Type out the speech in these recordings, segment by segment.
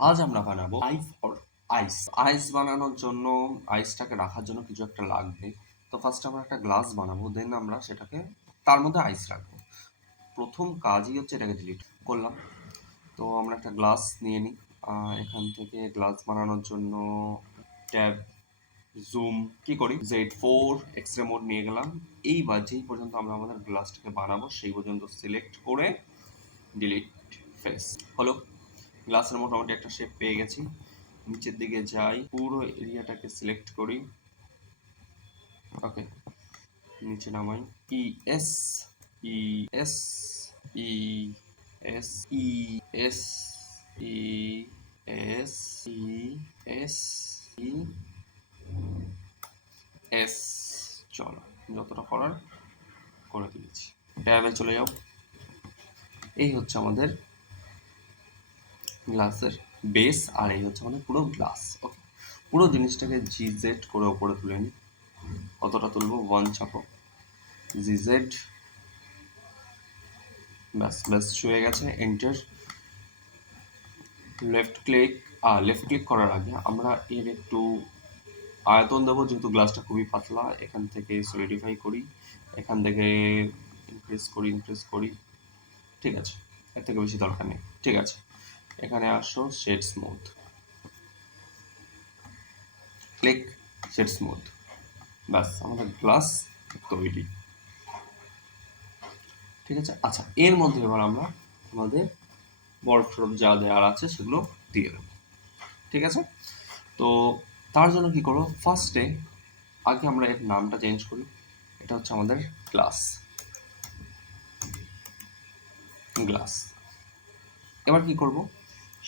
আজ আমরা বানাবো আই ফর আইস। আইস বানানোর জন্য আইসটাকে রাখার জন্য কিছু একটা লাগবে। তো ফার্স্ট আমরা একটা গ্লাস বানাবো, দেন আমরা সেটাকে তার মধ্যে আইস রাখবো। প্রথম কাজই হচ্ছে এটাকে ডিলিট করলাম। তো আমরা একটা গ্লাস নিয়ে নিই। এখান থেকে গ্লাস বানানোর জন্য ট্যাব, জুম কি করি, Z4 এক্সরে মোড নিয়ে গেলাম। এইবার যেই পর্যন্ত আমরা আমাদের গ্লাসটাকে বানাবো সেই পর্যন্ত সিলেক্ট করে ডিলিট ফেস হলো। গ্লাসের মোটামুটি একটা শেপ পেয়ে গেছি। নিচের দিকে যাই, পুরো এরিয়াটাকে সিলেক্ট করি। ওকে, নিচে নামাই। E S E S E S E S E S E S E S. চলো, যতটা করার করে দিয়েছি। ট্যাবে চলে যাও। এই হচ্ছে আমাদের গ্লাসের বেস, আর এই হচ্ছে আমাদের পুরো গ্লাস। ওকে, পুরো জিনিসটাকে জিজেড করে ওপরে তুলে নিই। কতটা তুলবো? 1 চাপো, জিজেড, ব্যাস ব্যাস ছুঁয়ে গেছে। এন্টার, লেফট ক্লিক করার আগে আমরা এর একটু আয়তন দেবো, যেহেতু গ্লাসটা খুবই পাতলা। এখান থেকে সলিডিফাই করি, এখান থেকে ইনক্রিজ করি। ঠিক আছে, এর থেকে বেশি দরকার নেই। ঠিক আছে, এখানে আসো, shade smooth, click, shade smooth, ব্যাস আমাদের গ্লাস তৈরি। ঠিক আছে, আচ্ছা এর মধ্যে এবার আমরা আমাদের বরফ টরফ যা দেওয়ার আছে সেগুলো দিয়ে দেবো। ঠিক আছে, তো তার জন্য কি করবো, ফার্স্টে আগে আমরা এর নামটা চেঞ্জ করি। এটা হচ্ছে আমাদের গ্লাস। গ্লাস এবার কি করব,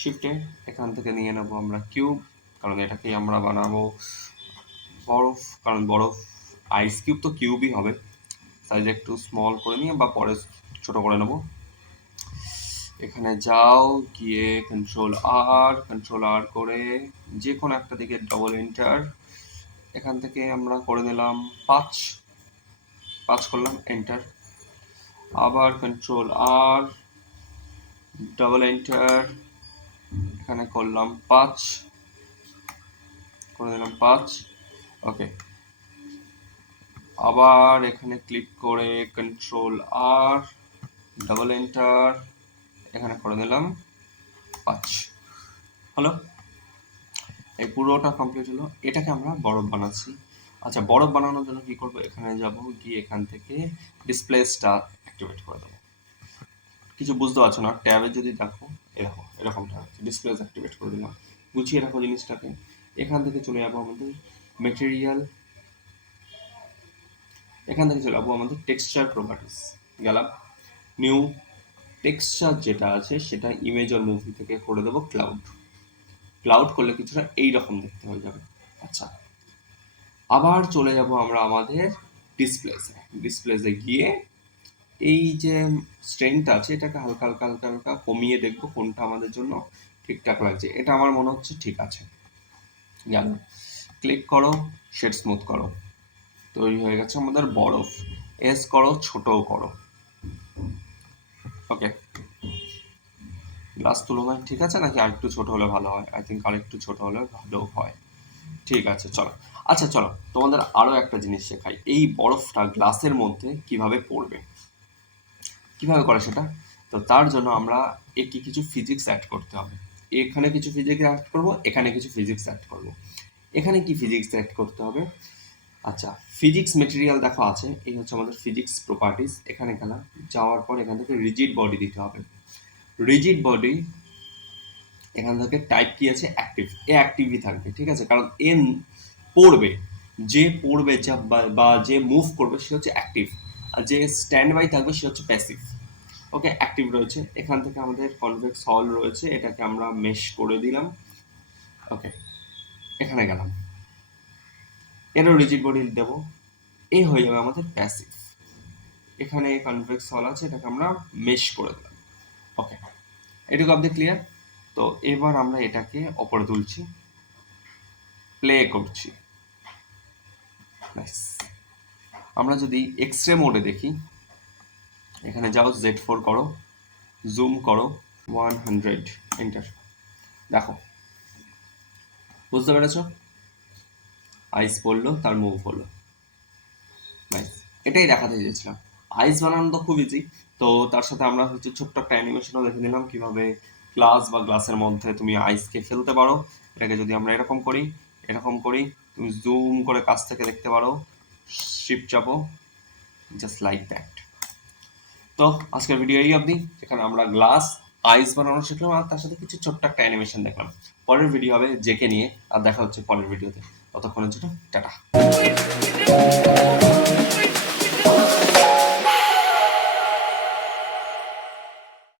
শিফটে এখান থেকে নিয়ে নেব আমরা কিউব, কারণ এটাকেই আমরা বানাবো বরফ, কারণ বরফ আইস কিউব তো কিউবই হবে। সাইজ একটু স্মল করে নিয়ে বা পরে ছোট করে নেব। এখানে যাও, গিয়ে কন্ট্রোল আর করে যে কোনো একটা দিকে ডবল এন্টার। এখান থেকে আমরা করে নিলাম 5 করলাম, এন্টার। আবার কন্ট্রোল আর, ডবল এন্টার, এখানে করলাম 5, করে দিলাম 5। ওকে, আবার এখানে ক্লিক করে কন্ট্রোল আর, ডবল এন্টার, এখানে করে দিলাম 5। হলো, এই পুরোটা কমপ্লিট হলো। এটাকে আমরা বরফ বানাচ্ছি। আচ্ছা, বরফ বানানোর জন্য কি করব, এখানে যাব, গিয়ে এখান থেকে ডিসপ্লে স্টার অ্যাক্টিভেট করে দেবো। কিছু বুঝতে পারছো না, ট্যাবে যদি দেখো এরকমটা হচ্ছে, ডিসপ্লে অ্যাক্টিভেট করে দিলাম। গুছিয়ে রাখো জিনিসটাকে। এখান থেকে চলে যাবো আমাদের মেটেরিয়াল, এখান থেকে চলে যাবো আমাদের টেক্সচার প্রপার্টিস। গেলাম, নিউ টেক্সচার যেটা আছে সেটা ইমেজ আর মুভি থেকে করে দেবো ক্লাউড করলে কিছুটা এইরকম দেখতে হয়ে যাবে। আচ্ছা, আবার চলে যাব আমরা আমাদের ডিসপ্লেসে গিয়ে এই যে স্ট্রেংথটা আছে এটাকে হালকা হালকা হালকা হালকা কমিয়ে দেখবো কোনটা আমাদের জন্য ঠিকঠাক লাগছে। এটা আমার মনে হচ্ছে ঠিক আছে। গেল, ক্লিক করো, শেড স্মুথ করো, তৈরি হয়ে গেছে আমাদের বরফ। এস করো, ছোটও করো। ওকে, গ্লাস তুলনায় ঠিক আছে নাকি আরেকটু ছোট হলে ভালো হয়? আই থিঙ্ক আরেকটু ছোট হলে ভালো হয়। ঠিক আছে, চলো। আচ্ছা চলো, তোমাদের আরো একটা জিনিস শেখাই। এই বরফটা গ্লাসের মধ্যে কিভাবে পড়বে, কিভাবে করে সেটা। তো তার জন্য আমরা একে কিছু ফিজিক্স অ্যাড করতে হবে। এখানে কিছু ফিজিক্স অ্যাড করব, এখানে কিছু ফিজিক্স অ্যাড করব। এখানে কি ফিজিক্স অ্যাড করতে হবে? আচ্ছা, ফিজিক্স মেটেরিয়াল দেখো আছে, এই হচ্ছে আমাদের ফিজিক্স প্রপার্টিস। এখানে গেলাম, যাওয়ার পর এখান থেকে রিজিড বডি দিতে হবে। রিজিড বডি, এখান থেকে টাইপ কি আছে, অ্যাক্টিভ। এ অ্যাক্টিভই থাকবে, ঠিক আছে, কারণ এ পড়বে, যে পড়বে বা যে মুভ করবে সে হচ্ছে অ্যাক্টিভ, আর যে স্ট্যান্ড বাই থাকবে সে হচ্ছে প্যাসিভ। ওকে, অ্যাক্টিভ রয়েছে। এখান থেকে আমাদের কনভেক্স হল রয়েছে, এটাকে আমরা মেশ করে দিলাম। ওকে, এখানে গেলাম, এরও রিজিড বডি দেবো, এই হয়ে যাবে আমাদের প্যাসিভ। এখানে কনভেক্স হল আছে, এটাকে আমরা মেশ করে দিলাম। ওকে, এটুকু আপনি ক্লিয়ার? তো এবার আমরা এটাকে ওপরে তুলছি, প্লে করছি। নাইস। আমরা যদি এক্সরে মোডে দেখি, এখানে যাও, Z4 করো, জুম করো 100, এন্টার। দেখো, বুঝতে পেরেছো? আইস পড়লো, তার মুভ হলো। নাইস, এটাই দেখাতে চেয়েছিলাম। আইস বানানো তো খুব ইজি, তো তার সাথে আমরা হচ্ছে ছোট্ট একটা অ্যানিমেশনও দেখে দিলাম কিভাবে গ্লাস বা গ্লাসের মধ্যে তুমি আইসকে ফেলতে পারো। এটাকে যদি আমরা এরকম করি, এরকম করি, তুমি জুম করে কাছ থেকে দেখতে পারো, শিফট চাপো, জাস্ট লাইক দ্যাট। তো আজকের ভিডিও এই অবধি, যেখানে আমরা গ্লাস আইস বানানো শিখলাম আর তার সাথে কিছু ছোট্ট একটা অ্যানিমেশন দেখলাম। পরের ভিডিও হবে জেকে নিয়ে, আর দেখা হচ্ছে পরের ভিডিওতে। ততক্ষণের জন্য টাটা।